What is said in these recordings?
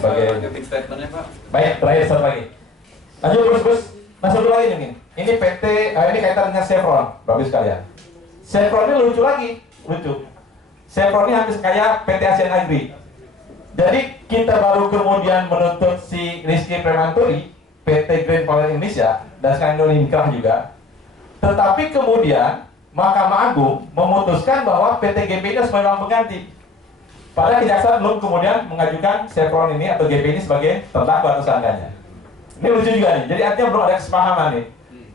sebagai statementnya Pak. baik. Terakhir satu lagi. Lanjut terus. Nah satu lagi nih. Ini PT, ini kaitan dengan Chevron, bagus sekalian. Chevron ini lucu lagi, lucu. Chevron ini hampir kayak PT Asian Agri. Jadi kita baru kemudian menuntut si Rizky Premanturi, PT Green Power Indonesia, dan sekarang Inkrah juga. Tetapi kemudian Mahkamah Agung memutuskan bahwa PT GP ini harus memang pengganti. Padahal kejaksaan belum kemudian mengajukan Chevron ini atau GP ini sebagai terdakwa tersangkanya. Ini lucu juga nih. Jadi artinya belum ada kesepahaman nih,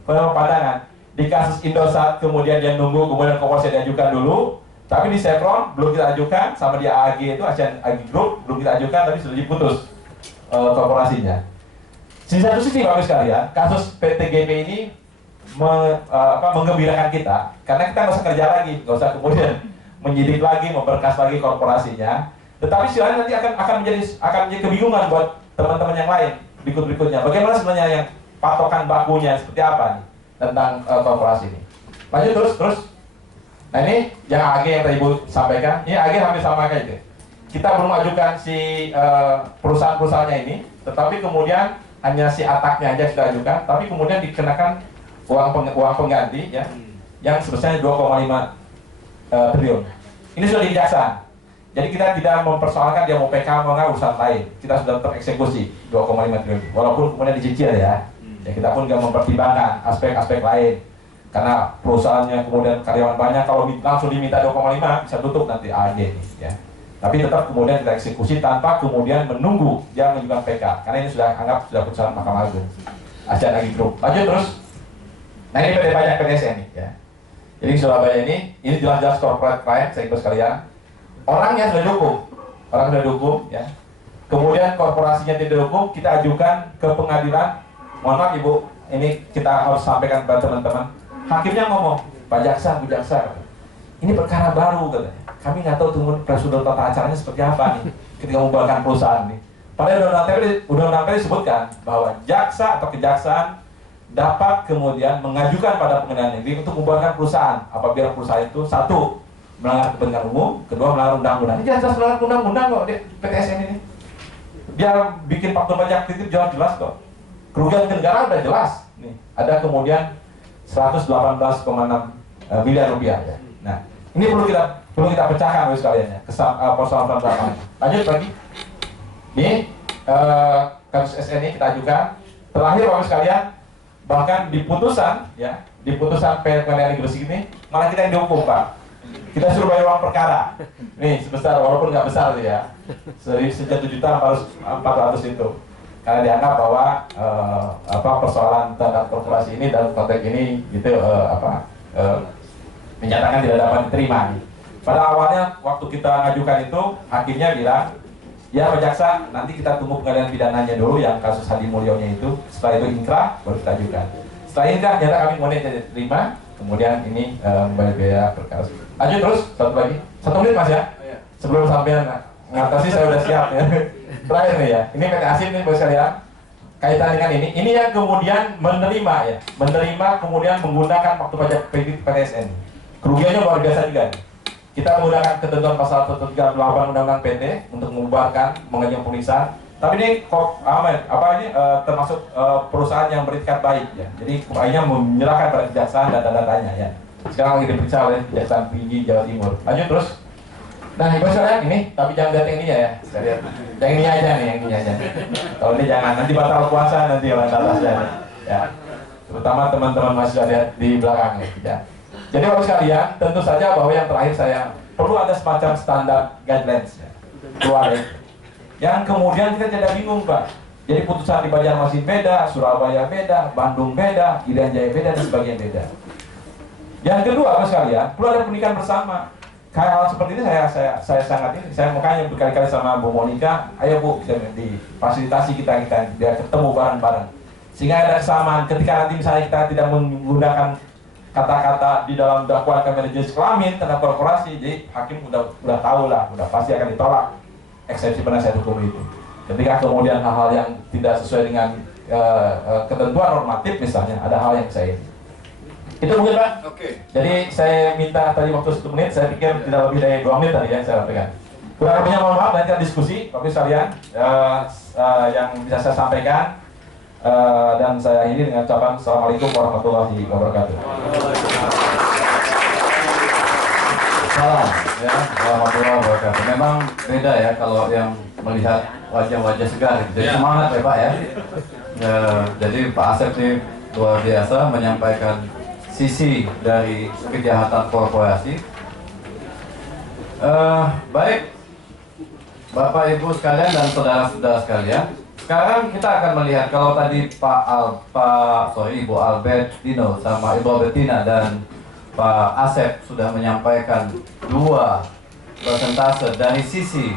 pandangan. Di kasus Indosat kemudian dia nunggu, kemudian Komisi diajukan dulu. Tapi di Chevron belum kita ajukan, sama di AAG itu Asian Agri Group belum kita ajukan, tapi sudah diputus korporasinya. Di satu sisi bagus sekali ya, kasus PT GP ini menggembirakan kita, karena kita nggak usah kerja lagi, nggak usah kemudian menyidik lagi, memberkas lagi korporasinya. Tetapi silahkan nanti akan menjadi kebingungan buat teman-teman yang lain berikutnya. Bagaimana sebenarnya yang patokan bakunya seperti apa nih tentang korporasi ini? Lanjut terus. Nah ini yang AG yang tadi Ibu sampaikan, ini AG hampir sama kayak itu. Kita belum ajukan si perusahaan-perusahaannya ini, tetapi kemudian hanya si ataknya aja sudah ajukan, tapi kemudian dikenakan uang pengganti ya, yang sebesarnya 2,5 triliun. Ini sudah di kejaksaan. Jadi kita tidak mempersoalkan dia mau PK mau nggak, urusan lain. Kita sudah tereksekusi 2,5 triliun. Walaupun kemudian dicicil ya. Ya kita pun nggak mempertimbangkan aspek-aspek lain. Karena perusahaannya kemudian karyawan banyak, kalau langsung diminta 2,5 bisa tutup nanti AG ini ya. Tapi tetap kemudian kita eksekusi tanpa kemudian menunggu dia mengajukan PK. Karena ini sudah anggap sudah putusan Mahkamah Agung. Asian Agri Group. Lanjut terus. Nah ini PT Pajak PTSN nih ya. Jadi Surabaya ini jelas-jelas corporate crime, saya ikut sekalian. Orangnya sudah dihukum, ya. Kemudian korporasinya tidak dihukum, kita ajukan ke pengadilan. Mohon maaf Ibu, ini kita harus sampaikan kepada teman-teman. Hakimnya ngomong, Pak Jaksa, Bu Jaksa, ini perkara baru katanya. Kami nggak tahu tunggu prosedur tata acaranya seperti apa nih ketika membubarkan perusahaan nih. Padahal undang-undang PDP disebutkan bahwa jaksa atau kejaksaan dapat kemudian mengajukan pada pengadilan negeri untuk membubarkan perusahaan apabila perusahaan itu satu melanggar kepentingan umum, kedua melanggar undang-undang. Ini jelas melanggar undang-undang kok PTSN ini. Dia bikin faktur pajak fiktif jelas kok. Kerugian ke negara udah jelas. Nih, ada kemudian 118,6 miliar rupiah ya. Nah, ini perlu kita pecahkan oleh sekalian ya. Persoalan lapangan. Lanjut lagi. Ini kasus SN ini kita ajukan. Terakhir Bapak sekalian, bahkan di putusan pengadilan negeri ini malah kita yang dihukum Pak. Kita suruh bayar uang perkara. Nih sebesar walaupun nggak besar tuh ya. Sejak 7.400.000 itu. Karena dianggap bahwa persoalan terhadap korporasi ini dalam konteks ini gitu menyatakan tidak dapat diterima. Pada awalnya waktu kita ngajukan itu hakimnya bilang, ya Pak Jaksa nanti kita tunggu pengadilan pidananya dulu yang kasus Hadi Mulyonya itu. Setelah itu inkrah baru kita ajukan. Setelah inkrah ternyata kami kemudian tidak diterima. Kemudian ini membayar biaya perkara. Lanjut terus satu lagi, 1 menit Mas ya. Sebelum sampean ngatasi saya udah siap ya. Terakhir nih ya, ini PT Asin nih bos sekalian. Kaitan dengan ini yang kemudian menerima kemudian menggunakan faktur pajak PTSN. Kerugiannya luar biasa juga nih. Kita menggunakan ketentuan pasal 138 Undang-Undang PT untuk membubarkan, mengajukan pemeriksaan. Tapi ini termasuk perusahaan yang beretikat baik ya. Jadi akhirnya menyerahkan pada kejaksaan data-datanya ya. Sekarang lagi diperiksa oleh Kejaksaan Tinggi Jawa Timur. Lanjut terus. Nah, Ibu sekalian ini, tapi jangan lihat yang ininya ya. Lihat. Yang ini aja nih, yang ini aja. Kalau ini jangan, nanti batal puasa nanti yang atasnya. Ya. Terutama teman-teman mahasiswa lihat di belakang ya. Jadi Bapak sekalian, tentu saja bahwa yang terakhir saya perlu ada semacam standar guidelines ya. Keluar ya. Yang kemudian kita tidak bingung Pak. Jadi putusan di Banjarmasin beda, Surabaya beda, Bandung beda, Irian Jaya beda, dan sebagainya beda. Yang kedua Bapak sekalian, perlu ada pernikahan bersama. Kayak hal seperti ini saya makanya berkali-kali sama Bu Monica, ayo Bu, di fasilitasi kita biar ketemu bareng-bareng. Sehingga ada kesamaan ketika nanti misalnya kita tidak menggunakan kata-kata di dalam dakwaan kami jenis kelamin tentang korporasi, jadi hakim udah tahu lah, udah pasti akan ditolak eksepsi penasihat hukum itu. Ketika kemudian hal-hal yang tidak sesuai dengan ketentuan normatif misalnya, ada hal yang saya itu mungkin Pak. Oke. Jadi saya minta tadi waktu 1 menit, saya pikir tidak lebih dari 2 menit tadi ya saya sampaikan. Kurang lebihnya mohon maaf, nanti ada diskusi, Bapak sekalian, yang bisa saya sampaikan. Dan saya akhiri dengan ucapan Assalamualaikum warahmatullahi wabarakatuh. Salam ya, warahmatullahi wabarakatuh. Memang beda ya kalau yang melihat wajah-wajah segar, jadi semangat ya Pak ya. Jadi Pak Asep ini luar biasa menyampaikan sisi dari kejahatan korporasi. Baik, Bapak Ibu sekalian dan saudara-saudara sekalian, sekarang kita akan melihat kalau tadi Ibu Albertino sama Ibu Albertina dan Pak Asep sudah menyampaikan dua persentase dari sisi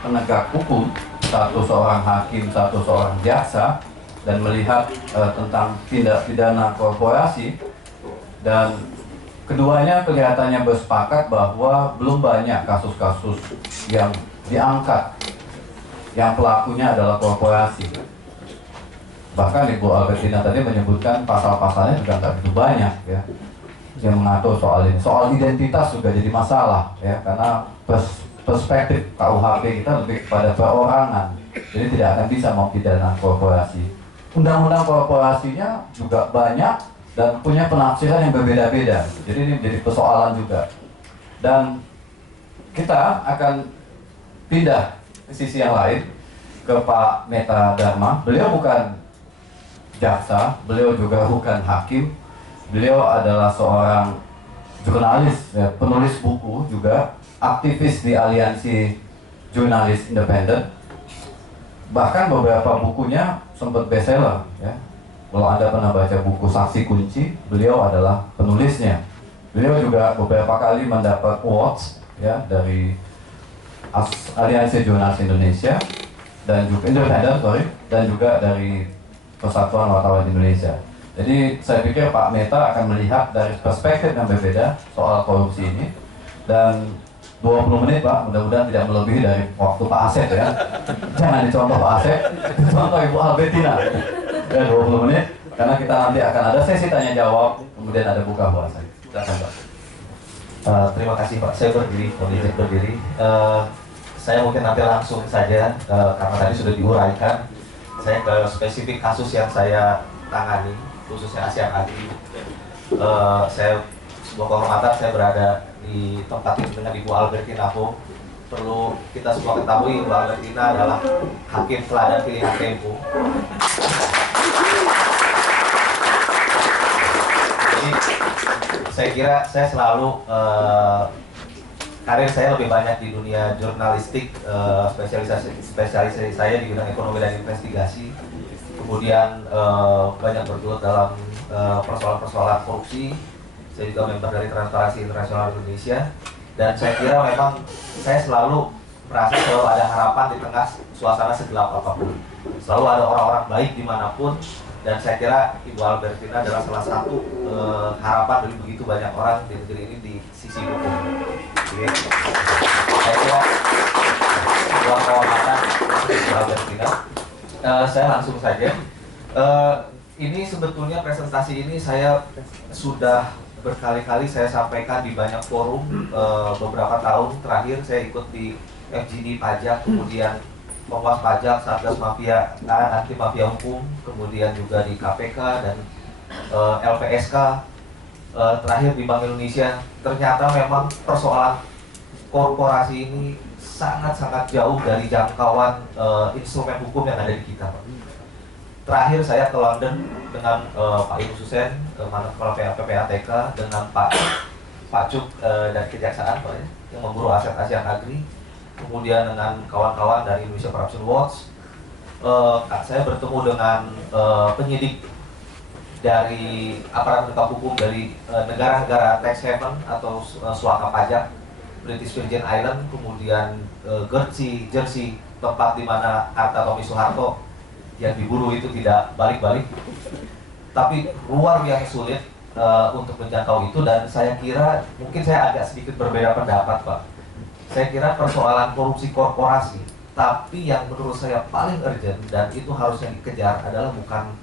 penegak hukum, satu seorang hakim, satu seorang jaksa, dan melihat tentang tindak pidana korporasi, dan keduanya kelihatannya bersepakat bahwa belum banyak kasus-kasus yang diangkat yang pelakunya adalah korporasi. Bahkan Ibu Albertina tadi menyebutkan pasal-pasalnya juga nggak begitu banyak ya yang mengatur soal ini. Soal identitas juga jadi masalah ya, karena perspektif KUHP kita lebih kepada perorangan, jadi tidak akan bisa mempidana korporasi. Undang-undang korporasinya juga banyak dan punya penafsiran yang berbeda-beda, jadi ini menjadi persoalan juga. Dan kita akan pindah ke sisi yang lain, ke Pak Meta Dharma. Beliau bukan jaksa, beliau juga bukan hakim, beliau adalah seorang jurnalis, ya, penulis buku juga, aktivis di Aliansi Jurnalis Independen. Bahkan beberapa bukunya sempat bestseller ya. Kalau Anda pernah baca buku Saksi Kunci, beliau adalah penulisnya. Beliau juga beberapa kali mendapat awards ya dari Aliansi Jurnalis Indonesia dan juga dan juga dari Persatuan Wartawan Indonesia. Jadi saya pikir Pak Meta akan melihat dari perspektif yang berbeda soal korupsi ini. Dan 20 menit Pak, mudah-mudahan tidak melebihi dari waktu Pak Asep ya. Jangan dicontoh Pak Asep, dicontoh Ibu Albertina. Ya 20 menit, karena kita nanti akan ada sesi tanya jawab, kemudian ada buka puasa. Silakan Pak. Terima kasih Pak, saya berdiri, kondisi berdiri. Saya mungkin nanti langsung saja, karena tadi sudah diuraikan. Saya ke spesifik kasus yang saya tangani, khususnya Asian Agri. Saya sebuah kehormatan, saya berada di tempat itu dengan Ibu Albertina. Perlu kita semua ketahui, Ibu Albertina adalah hakim teladan pilihan Tempo. Jadi saya kira saya selalu karir saya lebih banyak di dunia jurnalistik, spesialisasi saya di bidang ekonomi dan investigasi. Kemudian banyak bergelut dalam persoalan-persoalan korupsi. Saya juga member dari Transparansi Internasional Indonesia. Dan saya kira memang saya selalu merasa selalu ada harapan di tengah suasana segelap apapun. Selalu ada orang-orang baik dimanapun. Dan saya kira Ibu Albertina adalah salah satu harapan dari begitu banyak orang di negeri ini di sisi hukum. Jadi, saya kira sebuah kehormatan Ibu Albertina. Saya langsung saja. Ini sebetulnya presentasi ini saya sudah berkali-kali saya sampaikan di banyak forum. Beberapa tahun terakhir saya ikut di FGD Pajak, kemudian Pengawas Pajak, Satgas Mafia, Anti Mafia Hukum, kemudian juga di KPK dan LPSK, terakhir di Bank Indonesia. Ternyata memang persoalan korporasi ini sangat-sangat jauh dari jangkauan instrumen hukum yang ada di kita. Terakhir saya ke London dengan Pak Ibu Susen, Kepala PPATK, dengan Pak Cuk dari Kejaksaan Pak, ya, yang memburu aset Asian Agri. Kemudian dengan kawan-kawan dari Indonesia Corruption Watch, saya bertemu dengan penyidik dari aparat penegak hukum dari negara-negara tax haven atau suaka pajak, British Virgin Island, kemudian Jersey, tempat di mana harta Tommy Soeharto yang diburu itu tidak balik-balik. Tapi luar biasa sulit untuk menjangkau itu, dan saya kira mungkin saya agak sedikit berbeda pendapat Pak. Saya kira persoalan korupsi korporasi, tapi yang menurut saya paling urgent dan itu harusnya dikejar adalah bukan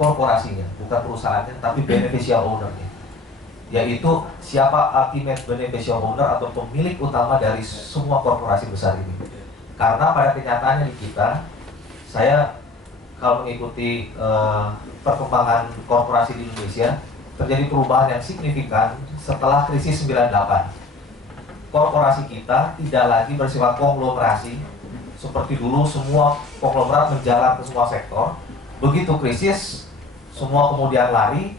korporasinya, bukan perusahaannya, tapi beneficial ownernya. yaitu siapa ultimate beneficial owner atau pemilik utama dari semua korporasi besar ini. Karena pada kenyataannya di kita, saya kalau mengikuti perkembangan korporasi di Indonesia, terjadi perubahan yang signifikan setelah krisis 98. Korporasi kita tidak lagi bersifat konglomerasi seperti dulu, semua konglomerat menjalar ke semua sektor. Begitu krisis, semua kemudian lari,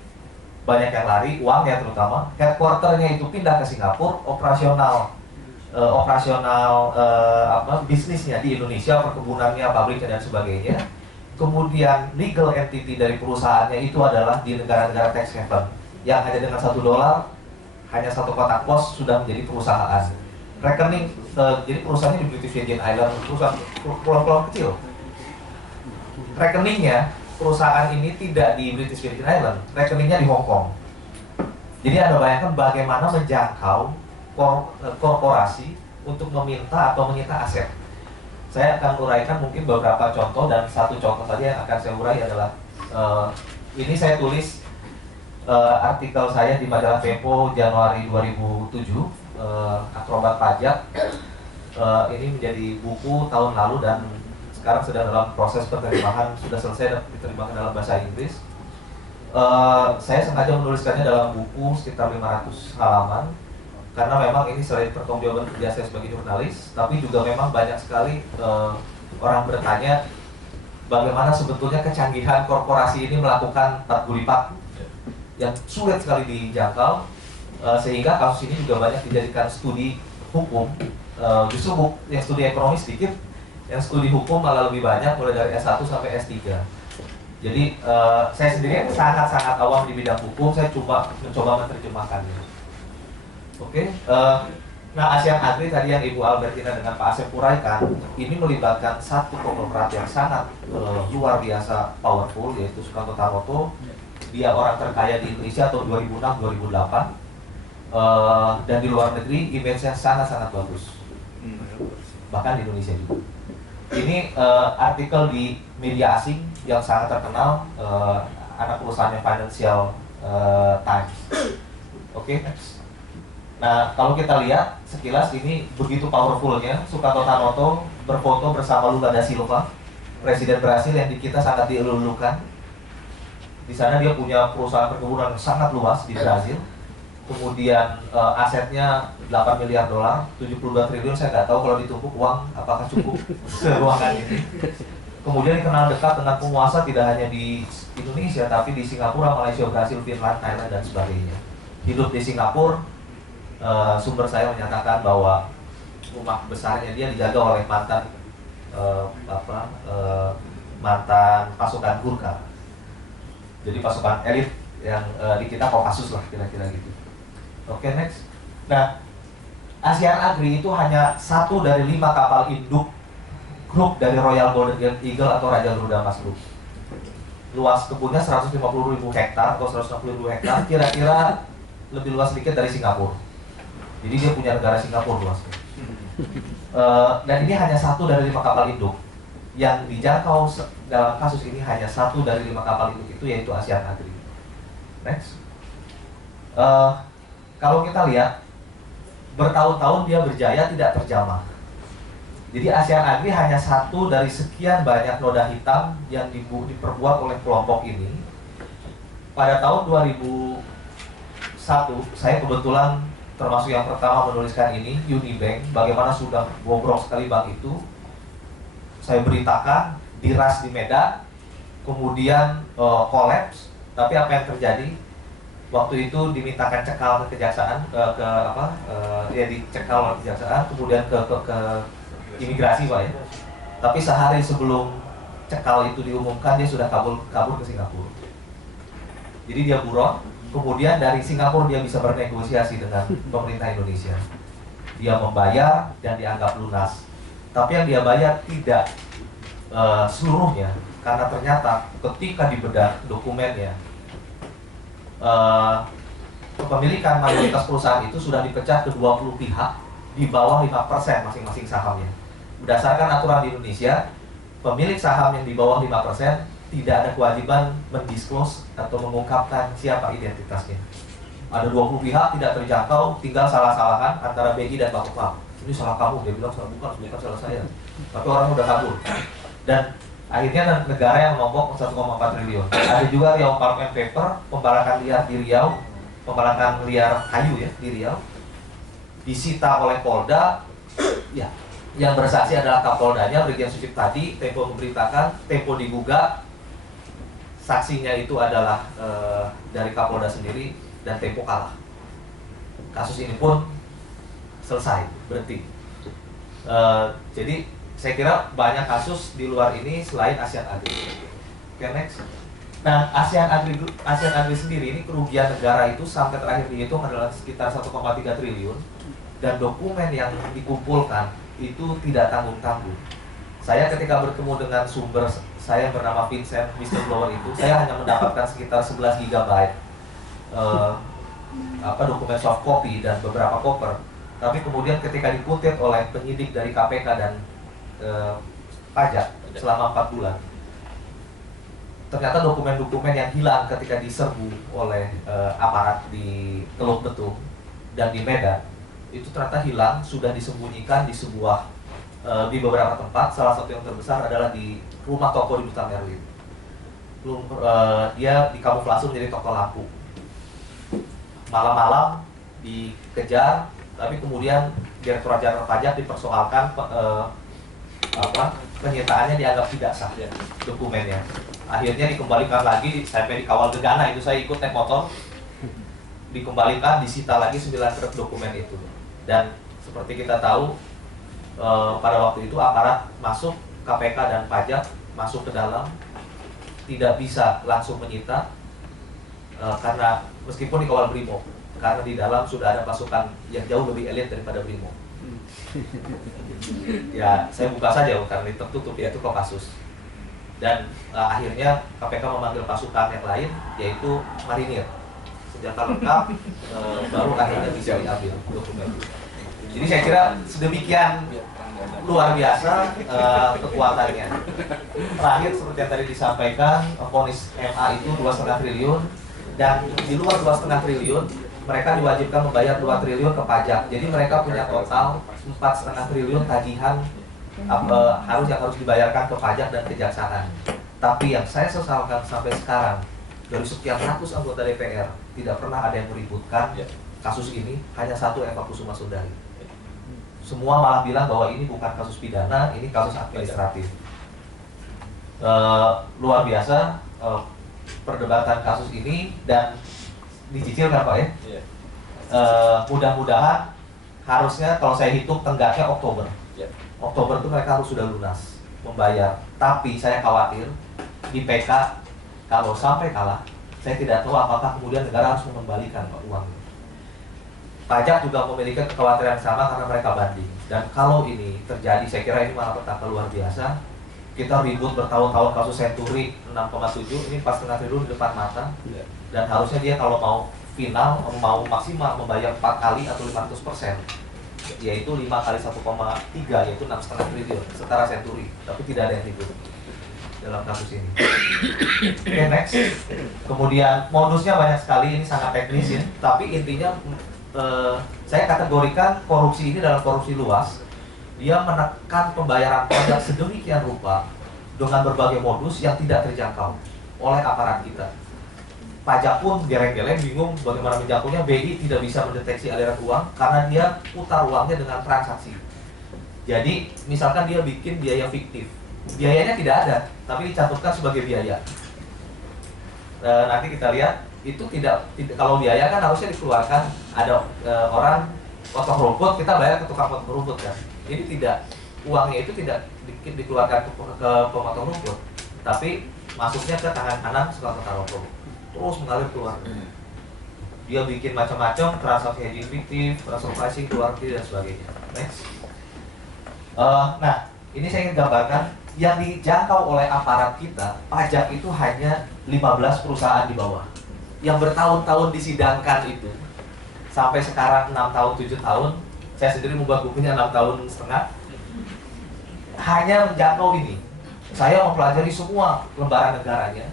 banyak yang lari, uangnya terutama. Headquarternya itu pindah ke Singapura, bisnisnya di Indonesia, perkebunannya, pabriknya dan sebagainya. Kemudian legal entity dari perusahaannya itu adalah di negara-negara tax haven yang hanya dengan $1, hanya satu kotak pos sudah menjadi perusahaan. Rekening, jadi perusahaannya di British Virgin Island, perusahaan pulau-pulau kecil. Rekeningnya perusahaan ini tidak di British Virgin Island, rekeningnya di Hong Kong. Jadi Anda bayangkan bagaimana menjangkau korporasi untuk meminta atau menyita aset. Saya akan uraikan mungkin beberapa contoh, dan satu contoh saja yang akan saya urai adalah ini saya tulis artikel saya di majalah Tempo Januari 2007, Akrobat Pajak. Ini menjadi buku tahun lalu dan sekarang sedang dalam proses penerjemahan, sudah selesai dan diterjemahkan dalam bahasa Inggris. Saya sengaja menuliskannya dalam buku sekitar 500 halaman. Karena memang ini selain pertanggungjawaban kerja saya sebagai jurnalis, tapi juga memang banyak sekali orang bertanya bagaimana sebetulnya kecanggihan korporasi ini melakukan lipat yang sulit sekali dijangkau, sehingga kasus ini juga banyak dijadikan studi hukum. Justru yang studi ekonomi sedikit, yang studi hukum malah lebih banyak, mulai dari S1 sampai S3. Jadi saya sendiri sangat-sangat awam di bidang hukum, saya mencoba menerjemahkannya. Oke, nah ASEAN Agri tadi yang Ibu Albertina dengan Pak Asep uraikan, ini melibatkan satu konglomerat yang sangat luar biasa powerful, yaitu Sukanto Taroto. Dia orang terkaya di Indonesia tahun 2006-2008, dan di luar negeri image-nya sangat-sangat bagus, bahkan di Indonesia juga. Ini artikel di media asing yang sangat terkenal, anak perusahaannya Financial Times. Oke, next. Nah, kalau kita lihat sekilas ini begitu powerfulnya, Sukanto Tanoto berfoto bersama Lula da Silva, presiden Brasil yang di kita sangat dielulukan. Di sana dia punya perusahaan perkebunan yang sangat luas di Brasil. Kemudian asetnya $8 miliar, 72 triliun. Saya nggak tahu kalau ditumpuk uang apakah cukup seruangan ini. Kemudian dikenal dekat dengan penguasa tidak hanya di Indonesia, tapi di Singapura, Malaysia, Brasil, Finland, Thailand dan sebagainya. Hidup di Singapura. Sumber saya menyatakan bahwa rumah besarnya dia dijaga oleh mantan pasukan Gurkha. Jadi pasukan elit yang di kita Kopassus lah kira-kira gitu. Oke, next. Nah, ASEAN Agri itu hanya satu dari 5 kapal induk grup dari Royal Golden Eagle atau Raja Garuda Mas Group. Luas kebunnya 150.000 hektar atau 160.000 hektar, kira-kira lebih luas sedikit dari Singapura. Jadi dia punya negara Singapura luasnya. Dan ini hanya satu dari 5 kapal induk. Yang dijangkau dalam kasus ini hanya satu dari 5 kapal induk itu, yaitu ASEAN Agri. Next. Kalau kita lihat, bertahun-tahun dia berjaya tidak terjamah. Jadi ASEAN Agri hanya satu dari sekian banyak noda hitam yang diperbuat oleh kelompok ini. Pada tahun 2001, saya kebetulan termasuk yang pertama menuliskan ini, Unibank, bagaimana sudah bobrok sekali bank itu. Saya beritakan, diras di Medan, kemudian kolaps. Tapi apa yang terjadi? Waktu itu dimintakan cekal ke kejaksaan, dicekal oleh kejaksaan, kemudian ke imigrasi Pak ya. Tapi sehari sebelum cekal itu diumumkan, dia sudah kabur ke Singapura. Jadi dia buron. Kemudian dari Singapura dia bisa bernegosiasi dengan pemerintah Indonesia. Dia membayar dan dianggap lunas. Tapi yang dia bayar tidak seluruhnya, karena ternyata ketika dibedah dokumennya, kepemilikan mayoritas perusahaan itu sudah dipecah ke 20 pihak di bawah 5% masing-masing sahamnya. Berdasarkan aturan di Indonesia, pemilik saham yang di bawah 5% tidak ada kewajiban mendisclose atau mengungkapkan siapa identitasnya. Ada 20 pihak tidak terjangkau, tinggal salah-salahan antara BI dan Bapepam. Ini salah kamu, dia bilang bukan salah saya. Tapi orang udah kabur. Dan akhirnya negara yang nombok 1,4 triliun. Ada juga Riau Pulp and Paper, pembalakan liar di Riau, pembalakan liar kayu ya di Riau, disita oleh Polda. Ya, yang bersaksi adalah Kapoldanya, Brigjen Suciptadi. Tempo memberitakan, Tempo digugat, saksinya itu adalah dari Kapolda sendiri, dan Tempo kalah. Kasus ini pun selesai, berhenti. Jadi saya kira banyak kasus di luar ini selain ASEAN Agri. Oke, next. Nah, ASEAN Agri sendiri ini kerugian negara itu sampai terakhir dihitung adalah sekitar 1,3 triliun, dan dokumen yang dikumpulkan itu tidak tanggung-tanggung. Saya ketika bertemu dengan sumber saya bernama Vincent Whistleblower itu, saya hanya mendapatkan sekitar 11 GB dokumen soft copy dan beberapa koper. Tapi kemudian ketika dikutip oleh penyidik dari KPK dan pajak selama 4 bulan, ternyata dokumen-dokumen yang hilang ketika diserbu oleh aparat di Teluk Betung dan di Medan itu ternyata hilang, sudah disembunyikan di sebuah di beberapa tempat. Salah satu yang terbesar adalah di rumah toko di Duta Merlin. Dia dikamuflase menjadi toko lampu. Malam-malam dikejar, tapi kemudian Direktorat Jenderal Pajak dipersoalkan penyitaannya dianggap tidak sah dokumennya. Akhirnya dikembalikan lagi, sampai dikawal gegana itu saya ikut naik motor, dikembalikan, disita lagi 9 truk dokumen itu. Dan seperti kita tahu, pada waktu itu aparat masuk, KPK dan pajak masuk ke dalam, tidak bisa langsung menyita karena meskipun dikawal Brimob, karena di dalam sudah ada pasukan yang jauh lebih elit daripada Brimob. Ya, saya buka saja karena tertutup, yaitu Kopassus. Dan akhirnya KPK memanggil pasukan yang lain, yaitu marinir, senjata lengkap, baru akhirnya bisa diambil dokumen. Jadi saya kira sedemikian luar biasa kekuatannya. Terakhir seperti yang tadi disampaikan, vonis MA itu 2,5 triliun, dan di luar 2,5 triliun mereka diwajibkan membayar 2 triliun ke pajak. Jadi mereka punya total 4,5 triliun tagihan yang harus dibayarkan ke pajak dan kejaksaan. Tapi yang saya sesalkan sampai sekarang, dari sekian ratus anggota DPR tidak pernah ada yang meributkan kasus ini, hanya satu, Eva Kusuma Sundari. Semua malah bilang bahwa ini bukan kasus pidana, ini kasus administratif. Luar biasa perdebatan kasus ini, dan dicicilkan Pak ya. Mudah-mudahan, harusnya kalau saya hitung tenggatnya Oktober. Oktober itu mereka harus sudah lunas membayar. Tapi saya khawatir di PK kalau sampai kalah, saya tidak tahu apakah kemudian negara harus mengembalikan uangnya. Pajak juga memiliki kekhawatiran sama karena mereka banding. Dan kalau ini terjadi, saya kira ini malah petaka luar biasa. Kita ribut bertahun-tahun kasus Senturi 6,7, ini 4,5 triliun di depan mata. Dan harusnya dia kalau mau final, mau maksimal membayar 4 kali atau 500%, yaitu 5 kali 1,3, yaitu 6,5 triliun setara Senturi. Tapi tidak ada yang ribut dalam kasus ini. Oke, next. Kemudian modusnya banyak sekali, ini sangat teknis ya. Tapi intinya saya kategorikan korupsi ini dalam korupsi luas. Dia menekan pembayaran pajak sedemikian rupa dengan berbagai modus yang tidak terjangkau oleh aparat kita. Pajak pun geleng-geleng bingung bagaimana menjangkaunya. BI tidak bisa mendeteksi aliran uang karena dia putar uangnya dengan transaksi. Jadi misalkan dia bikin biaya fiktif, biayanya tidak ada tapi dicatatkan sebagai biaya. Nanti kita lihat itu tidak kalau biaya kan harusnya dikeluarkan, ada orang potong rumput, kita bayar ke tukang potong rumput kan. Ini tidak, uangnya itu tidak dikeluarkan ke pemotong rumput, tapi masuknya ke tangan kanan tukang rokok, terus mengalir keluar. Dia bikin macam-macam transaksi hedging fiktif, transfer pricing, keluar dan sebagainya. Next. Nah, ini saya ingin gambarkan yang dijangkau oleh aparat kita, pajak itu hanya 15 perusahaan di bawah. Yang bertahun-tahun disidangkan itu sampai sekarang 6 tahun, 7 tahun, saya sendiri membuat bukunya 6,5 tahun, hanya menjangkau ini. Saya mempelajari semua lembaran negaranya,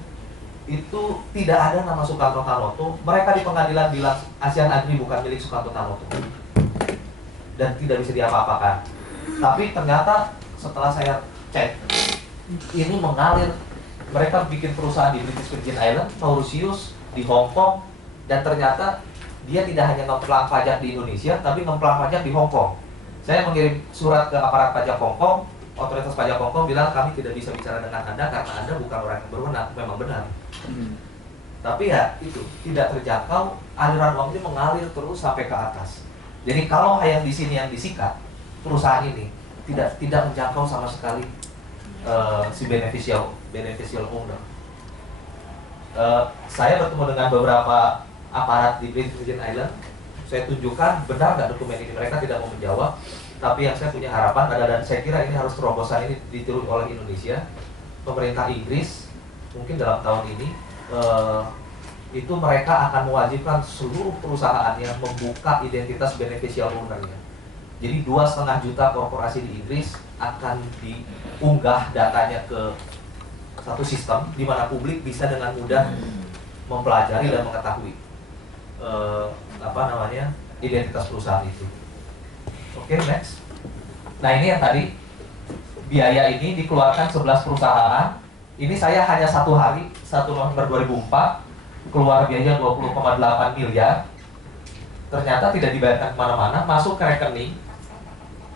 itu tidak ada nama Sukarno Tanoto. Mereka di pengadilan bilang ASEAN Agri bukan milik Sukarno Tanoto dan tidak bisa diapa-apakan. Tapi ternyata setelah saya cek, ini mengalir. Mereka bikin perusahaan di British Virgin Island, Mauritius, di Hong Kong, dan ternyata dia tidak hanya ngemplang pajak di Indonesia, tapi ngemplang pajak di Hong Kong. Saya mengirim surat ke aparat pajak Hong Kong, otoritas pajak Hong Kong bilang kami tidak bisa bicara dengan Anda karena Anda bukan orang yang berwenang. Memang benar. Tapi ya itu tidak terjangkau, aliran uang ini mengalir terus sampai ke atas. Jadi kalau yang di sini yang disikat, perusahaan ini tidak menjangkau sama sekali si beneficial owner. Saya bertemu dengan beberapa aparat di British Virgin Island. Saya tunjukkan benar nggak dokumen ini, mereka tidak mau menjawab. Tapi yang saya punya harapan adalah, dan saya kira ini harus terobosan ini ditiru oleh Indonesia. Pemerintah Inggris mungkin dalam tahun ini itu mereka akan mewajibkan seluruh perusahaannya membuka identitas beneficial owner-nya. Jadi 2,5 juta korporasi di Inggris akan diunggah datanya ke satu sistem di mana publik bisa dengan mudah mempelajari dan mengetahui identitas perusahaan itu. Oke, next. Nah, ini yang tadi biaya ini dikeluarkan 11 perusahaan. Ini saya hanya 1 hari, 1 November 2004, keluar biaya 20,8 miliar. Ternyata tidak dibayarkan kemana-mana, masuk ke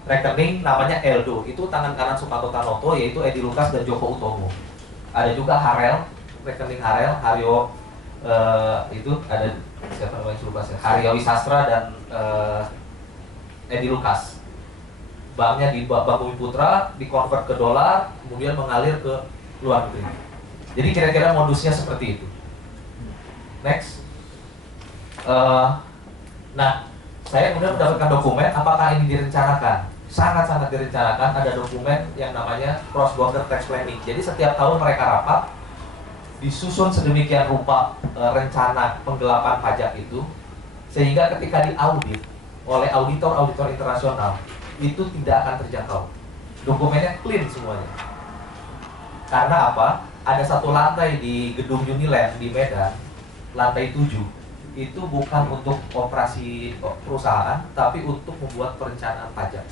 rekening namanya Eldo. Itu tangan kanan Sukarno Tanoto, yaitu Edi Lukas dan Joko Utomo. Ada juga Harel, rekening Haryo, itu ada siapa namanya lupa saya, Haryo Wisastra dan Edi Lukas. Banknya di Bank Bumi Putra, dikonvert ke dolar, kemudian mengalir ke luar negeri. Jadi kira-kira modusnya seperti itu. Next. Nah, saya kemudian mendapatkan dokumen. Apakah ini direncanakan? Sangat-sangat direncanakan. Ada dokumen yang namanya cross border tax planning. Jadi setiap tahun mereka rapat, disusun sedemikian rupa rencana penggelapan pajak itu, sehingga ketika diaudit oleh auditor internasional itu tidak akan terjangkau. Dokumennya clean semuanya. Karena apa? Ada satu lantai di gedung Uniland di Medan, lantai 7, itu bukan untuk operasi perusahaan, tapi untuk membuat perencanaan pajak.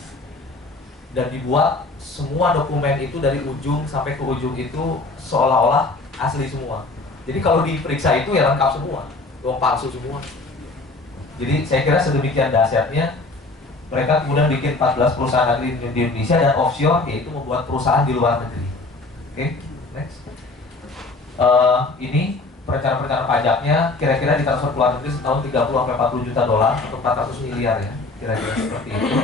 Dan dibuat semua dokumen itu dari ujung sampai ke ujung itu seolah-olah asli semua. Jadi kalau diperiksa itu ya lengkap semua, uang palsu semua. Jadi saya kira sedemikian dahsyatnya mereka kemudian bikin 14 perusahaan agri di Indonesia dan offshore, yaitu membuat perusahaan di luar negeri. Oke, next. Ini perencanaan pajaknya kira-kira ditransfer ke luar negeri setahun 30-40 juta dolar atau 400 miliar ya, kira-kira seperti itu.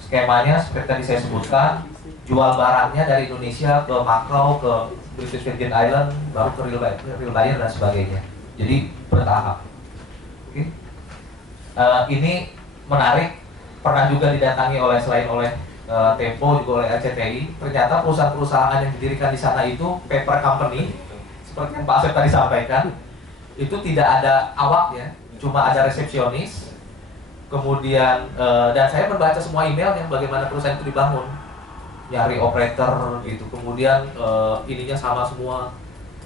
Skemanya seperti tadi saya sebutkan, jual barangnya dari Indonesia ke Macau, ke British Virgin Island, baru ke real buyer dan sebagainya. Jadi bertahap. Oke. Ini menarik, pernah juga didatangi oleh selain oleh Tempo juga oleh RCTI. Ternyata perusahaan-perusahaan yang didirikan di sana itu paper company, seperti yang Pak Asep tadi sampaikan, itu tidak ada awaknya, cuma ada resepsionis. Kemudian dan saya membaca semua email yang bagaimana perusahaan itu dibangun, nyari operator gitu. Kemudian ininya sama semua,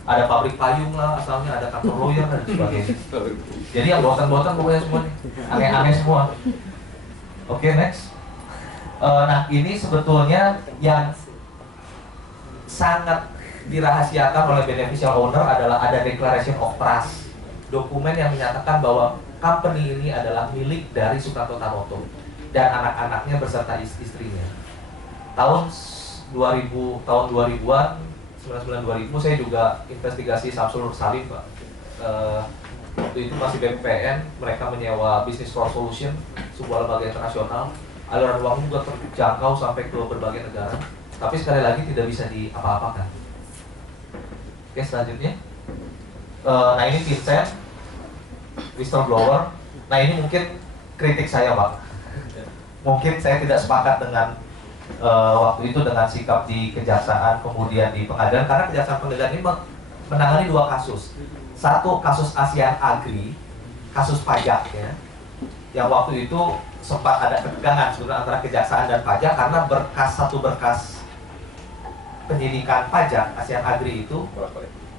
ada pabrik payung lah asalnya, ada kantor lawyer dan sebagainya. Jadi yang bosan-bosan pokoknya semuanya aneh-aneh semua. Oke, next. Nah, ini sebetulnya yang sangat dirahasiakan oleh beneficial owner adalah ada declaration of trust, dokumen yang menyatakan bahwa company ini adalah milik dari Sukarno Tanoto dan anak-anaknya beserta istrinya. Tahun 2000-an, 99-2000 saya juga investigasi Samsul Nur Salim, Pak. Waktu itu masih BPN, mereka menyewa Business for Solution, sebuah lembaga internasional. Aliran uang juga terjangkau sampai ke berbagai negara, tapi sekali lagi tidak bisa diapa-apakan. Oke, selanjutnya. Nah, ini Vincent, whistleblower. Nah, ini mungkin kritik saya, Pak. Mungkin saya tidak sepakat dengan waktu itu dengan sikap di kejaksaan, kemudian di pengadilan, karena kejaksaan pengadilan ini menangani 2 kasus. Satu kasus ASEAN Agri, kasus pajak ya, yang waktu itu sempat ada ketegangan sebenarnya antara kejaksaan dan pajak karena satu berkas penyidikan pajak ASEAN Agri itu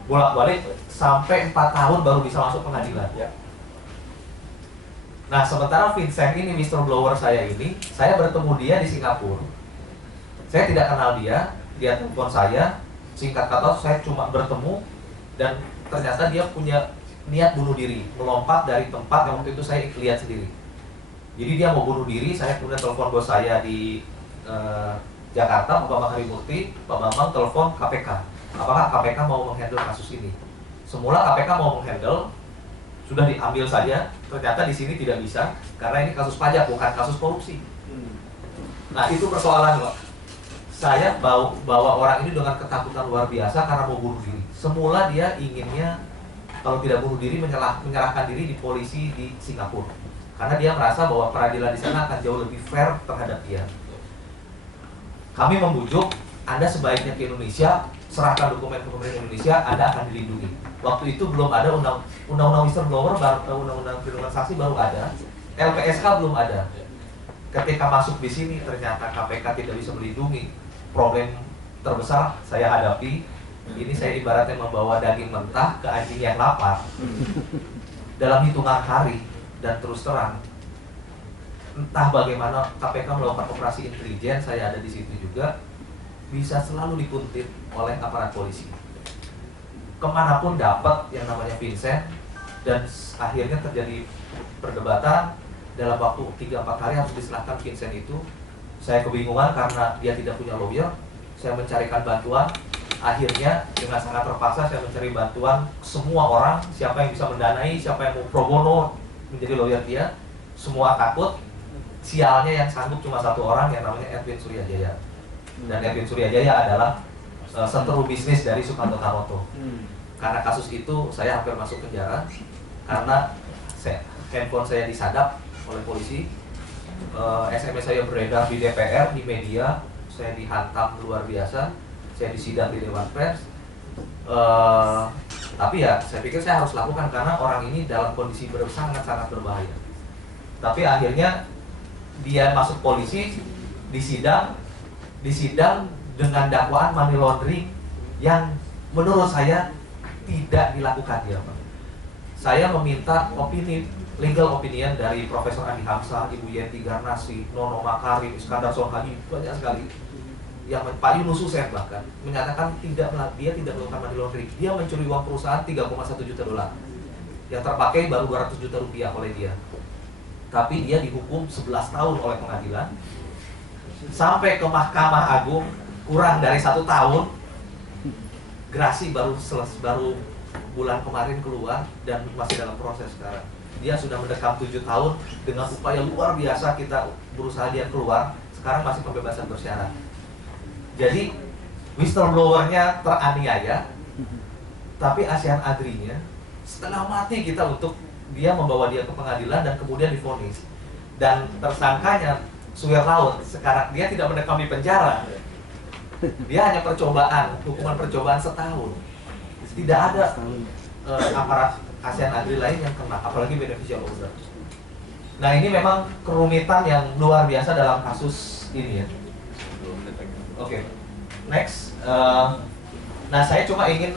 bolak-balik sampai 4 tahun baru bisa masuk pengadilan. Ya. Nah, sementara Vincent ini, whistleblower saya ini, saya bertemu dia di Singapura. Saya tidak kenal dia telepon saya, singkat kata saya cuma bertemu, dan ternyata dia punya niat bunuh diri, melompat dari tempat yang waktu itu saya lihat sendiri. Jadi dia mau bunuh diri, saya kemudian telepon bos saya di Jakarta, Pak Bambang Harimurti, Pak Bambang telepon KPK. Apakah KPK mau menghandle kasus ini? Semula KPK mau menghandle, sudah diambil saja. Ternyata di sini tidak bisa karena ini kasus pajak bukan kasus korupsi. Nah itu persoalan, Pak. Saya bawa orang ini dengan ketakutan luar biasa karena mau bunuh diri. Semula dia inginnya kalau tidak bunuh diri menyerahkan diri di polisi di Singapura karena dia merasa bahwa peradilan di sana akan jauh lebih fair terhadap dia. Kami membujuk, Anda sebaiknya ke Indonesia, serahkan dokumen ke pemerintah Indonesia, Anda akan dilindungi. Waktu itu belum ada undang-undang whistleblower, undang-undang perlindungan saksi baru ada, LPSK belum ada. Ketika masuk di sini ternyata KPK tidak bisa melindungi. Problem terbesar saya hadapi, ini saya ibaratnya membawa daging mentah ke anjing yang lapar. Dalam hitungan hari dan terus terang, entah bagaimana KPK melakukan operasi intelijen, saya ada di situ juga, bisa selalu dikuntit oleh aparat polisi. Kemanapun dapat yang namanya Vincent, dan akhirnya terjadi perdebatan, dalam waktu 3-4 hari harus diserahkan Vincent itu. Saya kebingungan karena dia tidak punya lawyer, saya mencarikan bantuan, akhirnya dengan sangat terpaksa saya mencari bantuan semua orang, siapa yang bisa mendanai, siapa yang mau pro bono menjadi lawyer dia, semua takut. Sialnya yang sanggup cuma satu orang yang namanya Edwin Suryajaya. Dan Edwin Suryajaya adalah senteru bisnis dari Sukanto Taroto. Karena kasus itu saya hampir masuk penjara karena handphone saya disadap oleh polisi, SMS saya beredar di DPR, di media, saya dihantam luar biasa, saya disidang di Dewan Pers. Tapi ya saya pikir saya harus lakukan karena orang ini dalam kondisi sangat-sangat berbahaya. Tapi akhirnya dia masuk polisi, disidang dengan dakwaan money laundering yang menurut saya tidak dilakukan dia, Pak. Saya meminta legal opinion dari Profesor Andi Hamzah, Ibu Yenti Garnasi, Nono Makarim, Iskandar Somhadi, banyak sekali. Yang Pak Yunus Hussein bahkan menyatakan dia tidak melakukan money laundering. Dia mencuri uang perusahaan 3,1 juta dolar. Yang terpakai baru 200 juta rupiah oleh dia. Tapi dia dihukum 11 tahun oleh pengadilan sampai ke Mahkamah Agung kurang dari 1 tahun. Gerasi baru bulan kemarin keluar dan masih dalam proses sekarang. Dia sudah mendekam 7 tahun dengan upaya luar biasa kita berusaha dia keluar. Sekarang masih pembebasan bersyarat. Jadi whistleblowernya teraniaya, tapi ASEAN Agri-nya setengah mati kita untuk dia membawa dia ke pengadilan dan kemudian divonis. Dan tersangkanya Suherlaut sekarang dia tidak mendekam di penjara. Dia hanya hukuman percobaan setahun. Tidak ada aparat ASEAN Agri lain yang kena, apalagi beneficial owner. Nah ini memang kerumitan yang luar biasa dalam kasus ini ya. Oke, next. Nah saya cuma ingin,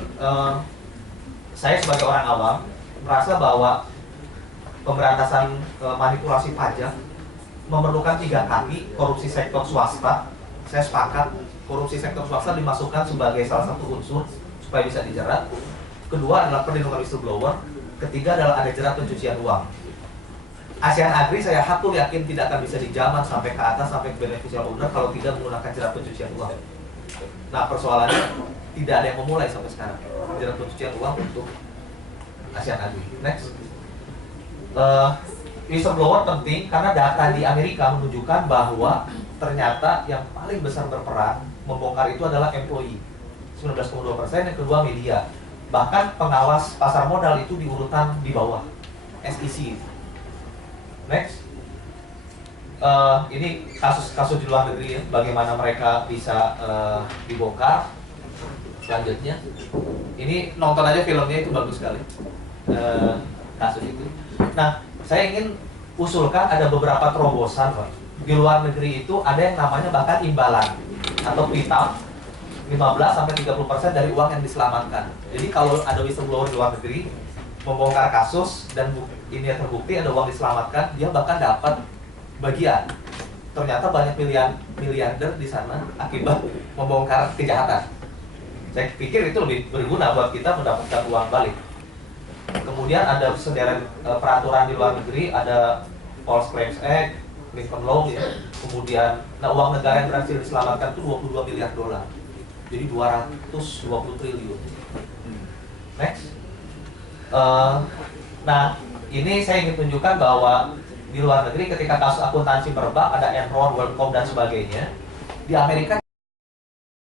saya sebagai orang awam merasa bahwa pemberantasan manipulasi pajak memerlukan 3 kaki. Korupsi sektor swasta, saya sepakat korupsi sektor swasta dimasukkan sebagai salah satu unsur supaya bisa dijerat. Kedua adalah perlindungan whistleblower. Ketiga adalah ada jerat pencucian uang. ASEAN Agri saya hakul yakin tidak akan bisa dijaman sampai ke atas, sampai ke beneficial owner kalau tidak menggunakan jerat pencucian uang. Nah persoalannya tidak ada yang memulai sampai sekarang jerat pencucian uang untuk ASEAN Agri. Next. Whistleblower penting karena data di Amerika menunjukkan bahwa ternyata yang paling besar berperan membongkar itu adalah employee 19,2%, yang kedua media. Bahkan pengawas pasar modal itu di urutan di bawah, SEC. Next. Ini kasus-kasus di luar negeri ya, bagaimana mereka bisa dibongkar. Selanjutnya, ini nonton aja filmnya, itu bagus sekali kasus itu. Nah, saya ingin usulkan ada beberapa terobosan, Pak. Di luar negeri itu ada yang namanya bahkan imbalan atau prenup. 15-30% dari uang yang diselamatkan. Jadi kalau ada whistleblower di luar negeri membongkar kasus dan ini terbukti ada uang diselamatkan, dia bahkan dapat bagian. Ternyata banyak miliarder di sana akibat membongkar kejahatan. Saya pikir itu lebih berguna buat kita mendapatkan uang balik. Kemudian ada sederet peraturan di luar negeri, ada False Claims Act, Lincoln Law ya. Kemudian uang negara yang berhasil diselamatkan itu 22 miliar dolar. Jadi 220 triliun. Next. Nah, ini saya ingin tunjukkan bahwa di luar negeri ketika kasus akuntansi merebak, ada Enron, WorldCom dan sebagainya. Di Amerika